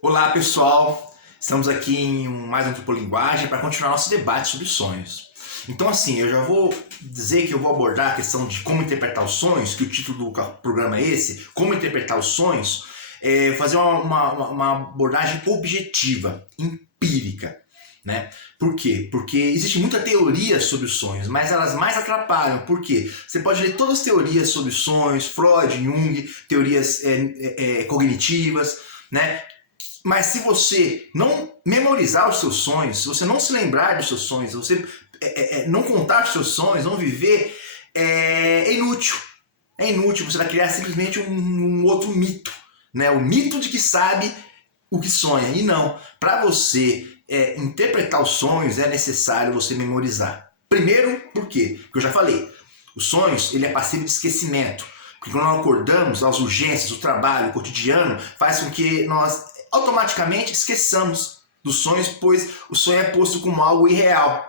Olá pessoal, estamos aqui em mais um Tripolinguagem para continuar nosso debate sobre sonhos. Então assim, eu já vou dizer que eu vou abordar a questão de como interpretar os sonhos, que o título do programa é esse, como interpretar os sonhos, fazer uma abordagem objetiva, empírica. Né? Por quê? Porque existe muita teoria sobre os sonhos, mas elas mais atrapalham. Por quê? Você pode ler todas as teorias sobre sonhos, Freud, Jung, teorias cognitivas, né? Mas se você não memorizar os seus sonhos, se você não se lembrar dos seus sonhos, se você não contar os seus sonhos, não viver, é inútil. É inútil, você vai criar simplesmente um outro mito. Né? O mito de que sabe o que sonha. E não, para você interpretar os sonhos é necessário você memorizar. Primeiro, por quê? Porque eu já falei, os sonhos ele é passivo de esquecimento. Porque quando nós acordamos, as urgências, o trabalho, o cotidiano, faz com que nós automaticamente esqueçamos dos sonhos, pois o sonho é posto como algo irreal.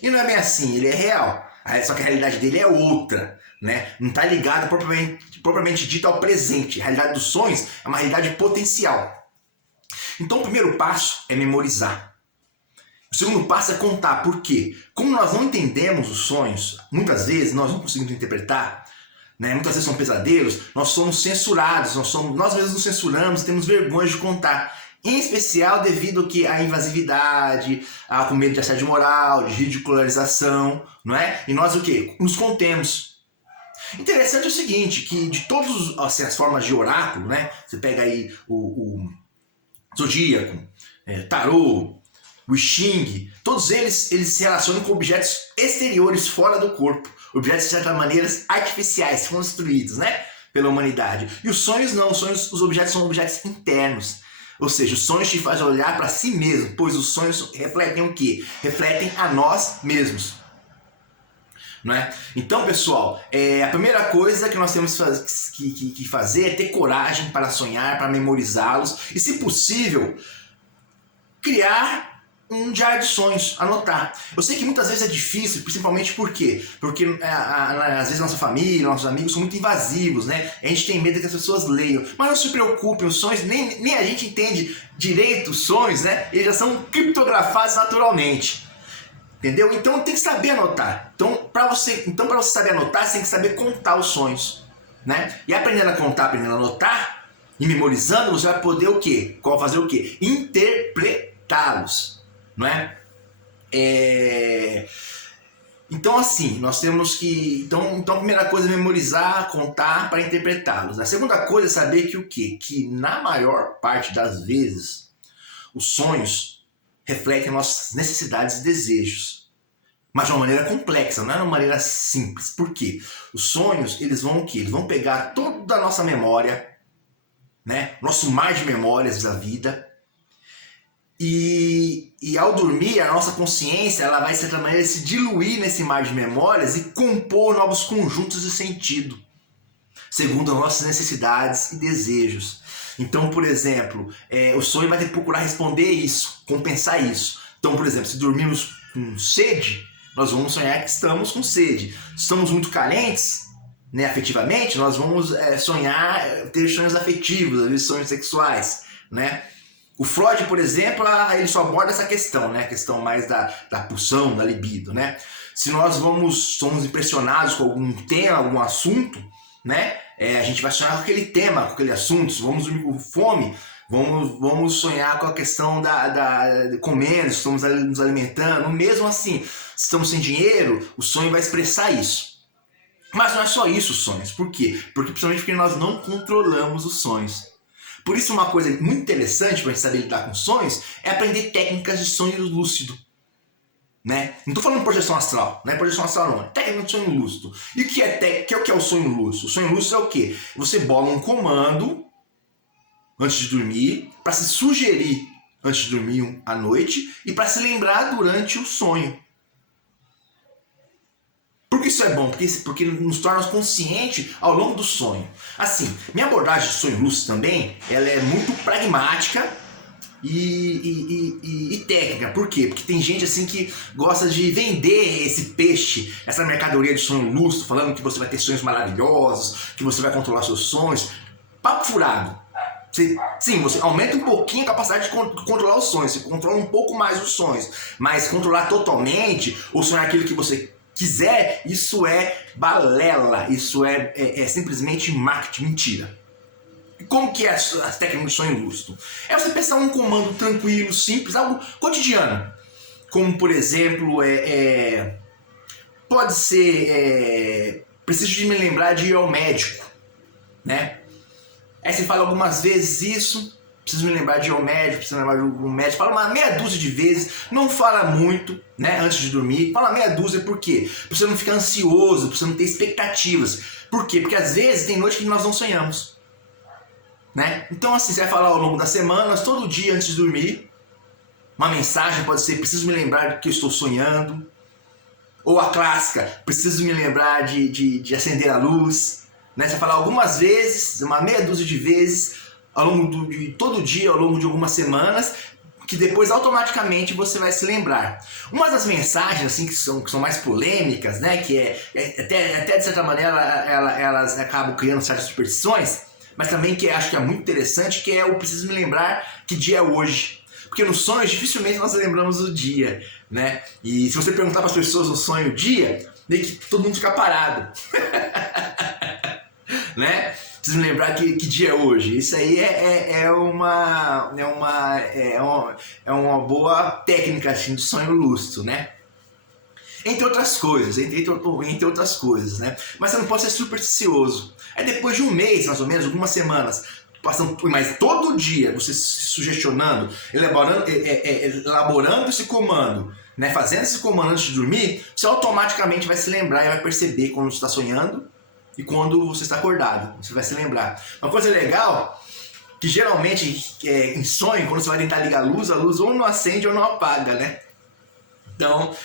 E não é bem assim, ele é real. Só que a realidade dele é outra. Né? Não está ligada propriamente dito ao presente. A realidade dos sonhos é uma realidade potencial. Então o primeiro passo é memorizar. O segundo passo é contar. Por quê? Como nós não entendemos os sonhos, muitas vezes nós não conseguimos interpretar, né? Muitas vezes são pesadelos, nós somos censurados, nós mesmos nos censuramos e temos vergonha de contar. Em especial devido à invasividade, com medo de assédio moral, de ridicularização, não é? E nós o quê? Nos contemos. Interessante é o seguinte, que de todas as formas de oráculo, né? Você pega aí o zodíaco, tarô, o Xing, todos eles se relacionam com objetos exteriores fora do corpo, objetos de certas maneiras artificiais, construídos, né, pela humanidade. E os sonhos não, os objetos são objetos internos. Ou seja, os sonhos te fazem olhar para si mesmo, pois os sonhos refletem o quê? Refletem a nós mesmos. Não é? Então, pessoal, a primeira coisa que nós temos que fazer é ter coragem para sonhar, para memorizá-los e, se possível, criar um diário de sonhos, anotar. Eu sei que muitas vezes é difícil, principalmente por quê? Porque às vezes nossa família, nossos amigos são muito invasivos, né? A gente tem medo que as pessoas leiam. Mas não se preocupem, os sonhos, nem a gente entende direito os sonhos, né? Eles já são criptografados naturalmente. Entendeu? Então tem que saber anotar. Então para você saber anotar, você tem que saber contar os sonhos, né? E aprendendo a contar, aprendendo a anotar e memorizando, você vai poder o quê? Fazer o quê? Interpretá-los, não é? Então assim, nós temos que... Então a primeira coisa é memorizar, contar para interpretá-los. A segunda coisa é saber que o quê? Que na maior parte das vezes os sonhos refletem nossas necessidades e desejos, mas de uma maneira complexa, não é de uma maneira simples. Por quê? Os sonhos, eles vão o quê? Eles vão pegar toda a nossa memória, né? Nosso mar de memórias da vida, e ao dormir, a nossa consciência ela vai, de certa maneira, se diluir nesse mar de memórias e compor novos conjuntos de sentido, segundo as nossas necessidades e desejos. Então, por exemplo, o sonho vai ter que procurar responder isso, compensar isso. Então, por exemplo, se dormirmos com sede, nós vamos sonhar que estamos com sede. Se estamos muito carentes, né, afetivamente, nós vamos sonhar, ter sonhos afetivos, às vezes sonhos sexuais, né? O Freud, por exemplo, ele só aborda essa questão, né? A questão mais da pulsão, da libido, né? Se nós somos impressionados com algum tema, algum assunto, né? A gente vai sonhar com aquele tema, com aquele assunto. Se vamos dormir com fome, vamos sonhar com a questão da comendo, se estamos nos alimentando. Mesmo assim, se estamos sem dinheiro, o sonho vai expressar isso. Mas não é só isso os sonhos. Por quê? Principalmente porque nós não controlamos os sonhos. Por isso uma coisa muito interessante para a gente saber lidar com sonhos é aprender técnicas de sonho lúcido. Né? Não estou falando de projeção astral, não é projeção astral não, é técnica de sonho lúcido. E o que é o sonho lúcido? O sonho lúcido é o quê? Você bola um comando antes de dormir, para se sugerir antes de dormir à noite e para se lembrar durante o sonho. Por que isso é bom? Porque nos torna conscientes ao longo do sonho. Assim, minha abordagem de sonho lúcido também, ela é muito pragmática e técnica. Por quê? Porque tem gente assim que gosta de vender esse peixe, essa mercadoria de sonho lúcido, falando que você vai ter sonhos maravilhosos, que você vai controlar seus sonhos. Papo furado. Você aumenta um pouquinho a capacidade de controlar os sonhos, você controla um pouco mais os sonhos, mas controlar totalmente ou sonhar aquilo que você quiser, isso é balela, isso é simplesmente marketing, mentira. E como que é as técnicas de sonho lúcido? É você pensar um comando tranquilo, simples, algo cotidiano, como por exemplo, pode ser, preciso de me lembrar de ir ao médico, né? Aí você fala algumas vezes isso, preciso me lembrar de ir ao médico, preciso me lembrar de um médico, fala uma meia dúzia de vezes, não fala muito, né, antes de dormir, fala meia dúzia, por quê? Pra você não ficar ansioso, pra você não ter expectativas. Por quê? Porque às vezes tem noite que nós não sonhamos, né? Então assim, você vai falar ao longo da semana, todo dia antes de dormir, uma mensagem pode ser, preciso me lembrar que eu estou sonhando, ou a clássica, preciso me lembrar de acender a luz, né? Você vai falar algumas vezes, uma meia dúzia de vezes, ao longo de todo dia, ao longo de algumas semanas, que depois automaticamente você vai se lembrar. Uma das mensagens assim que são mais polêmicas, né, que até de certa maneira elas acabam criando certas superstições, mas também que acho que é muito interessante, que é o preciso me lembrar que dia é hoje. Porque nos sonhos dificilmente nós lembramos o dia, né? E se você perguntar para as pessoas no sonho o dia, meio que todo mundo fica parado. Né? Preciso me lembrar que dia é hoje. Isso aí é uma boa técnica assim, de sonho lúcido, né? Entre outras coisas, entre outras coisas, né? Mas você não pode ser supersticioso. Aí depois de um mês, mais ou menos, algumas semanas, passando, mas todo dia você se sugestionando, elaborando esse comando, né? Fazendo esse comando antes de dormir, você automaticamente vai se lembrar e vai perceber quando você está sonhando e quando você está acordado, você vai se lembrar. Uma coisa legal, que geralmente em sonho, quando você vai tentar ligar a luz ou não acende ou não apaga, né? Então,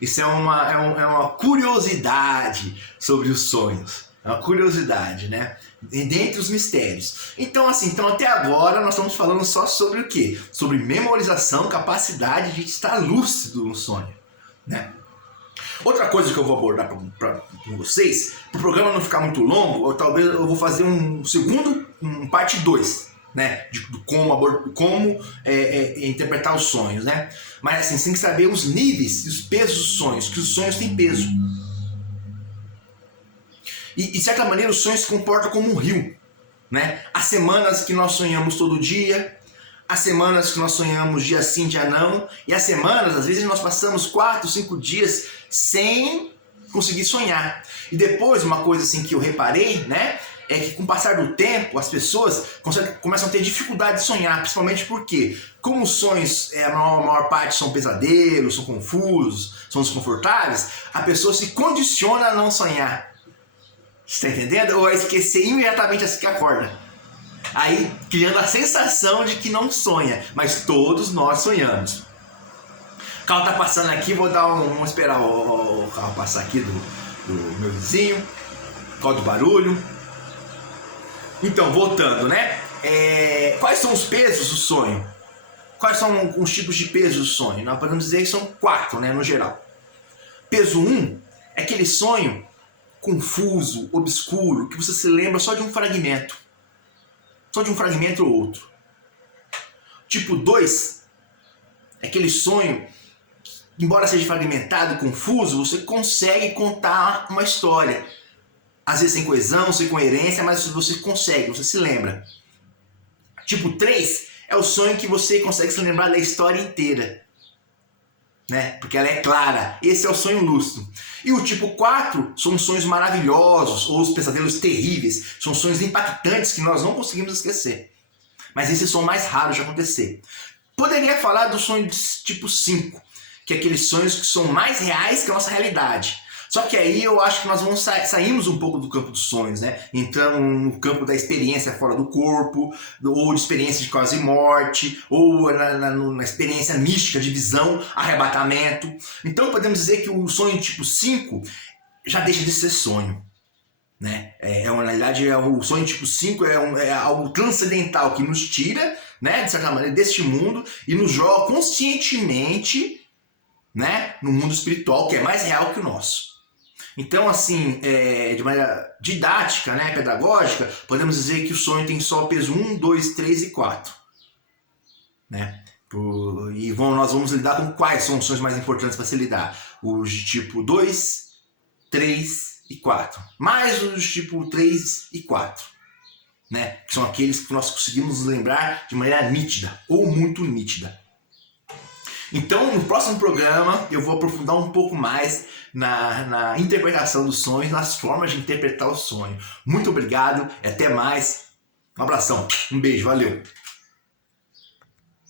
isso é uma curiosidade sobre os sonhos. É uma curiosidade, né? Dentre os mistérios. Então, assim, até agora nós estamos falando só sobre o quê? Sobre memorização, capacidade de estar lúcido no sonho, né? Outra coisa que eu vou abordar com vocês, para o programa não ficar muito longo, ou talvez eu vou fazer um parte 2, né, de como interpretar os sonhos, né? Mas assim, você tem que saber os níveis e os pesos dos sonhos, que os sonhos têm peso. E de certa maneira os sonhos se comportam como um rio, né? Há semanas que nós sonhamos todo dia, há semanas que nós sonhamos dia sim, dia não, e há semanas, às vezes nós passamos 4, 5 dias sem conseguir sonhar. E depois, uma coisa assim que eu reparei, né, é que com o passar do tempo, as pessoas começam a ter dificuldade de sonhar, principalmente porque, como os sonhos, a maior parte são pesadelos, são confusos, são desconfortáveis, a pessoa se condiciona a não sonhar. Você está entendendo? Ou a esquecer imediatamente assim que acorda. Aí, criando a sensação de que não sonha, mas todos nós sonhamos. O carro tá passando aqui, vamos esperar o carro passar aqui do meu vizinho, por causa do barulho. Então, voltando, né? Quais são os pesos do sonho? Quais são os tipos de peso do sonho? Nós podemos dizer que são 4, né, no geral. Peso 1 é aquele sonho confuso, obscuro, que você se lembra só de um fragmento. Só de um fragmento ou outro. Tipo 2 é aquele sonho, embora seja fragmentado, confuso, você consegue contar uma história. Às vezes sem coesão, sem coerência, mas você consegue, você se lembra. Tipo 3 é o sonho que você consegue se lembrar da história inteira, né? Porque ela é clara. Esse é o sonho lúcido. E o tipo 4 são os sonhos maravilhosos, ou os pesadelos terríveis. São sonhos impactantes que nós não conseguimos esquecer. Mas esses são mais raros de acontecer. Poderia falar do sonho de tipo 5, que é aqueles sonhos que são mais reais que a nossa realidade. Só que aí eu acho que nós vamos saímos um pouco do campo dos sonhos, né? Entramos no campo da experiência fora do corpo, ou de experiência de quase morte, ou na experiência mística de visão, arrebatamento. Então podemos dizer que o sonho tipo 5 já deixa de ser sonho, né? Na realidade, o sonho tipo 5 é algo transcendental que nos tira, né, de certa maneira, deste mundo e nos joga conscientemente, né, no mundo espiritual, que é mais real que o nosso. Então, assim, de maneira didática, né, pedagógica, podemos dizer que o sonho tem só peso 1, 2, 3 e 4. Né? Nós vamos lidar com quais são os sonhos mais importantes para se lidar? Os de tipo 2, 3 e 4. Mais os de tipo 3 e 4. Né? Que são aqueles que nós conseguimos nos lembrar de maneira nítida ou muito nítida. Então, no próximo programa, eu vou aprofundar um pouco mais na interpretação dos sonhos, nas formas de interpretar o sonho. Muito obrigado, até mais. Um abração, um beijo, valeu!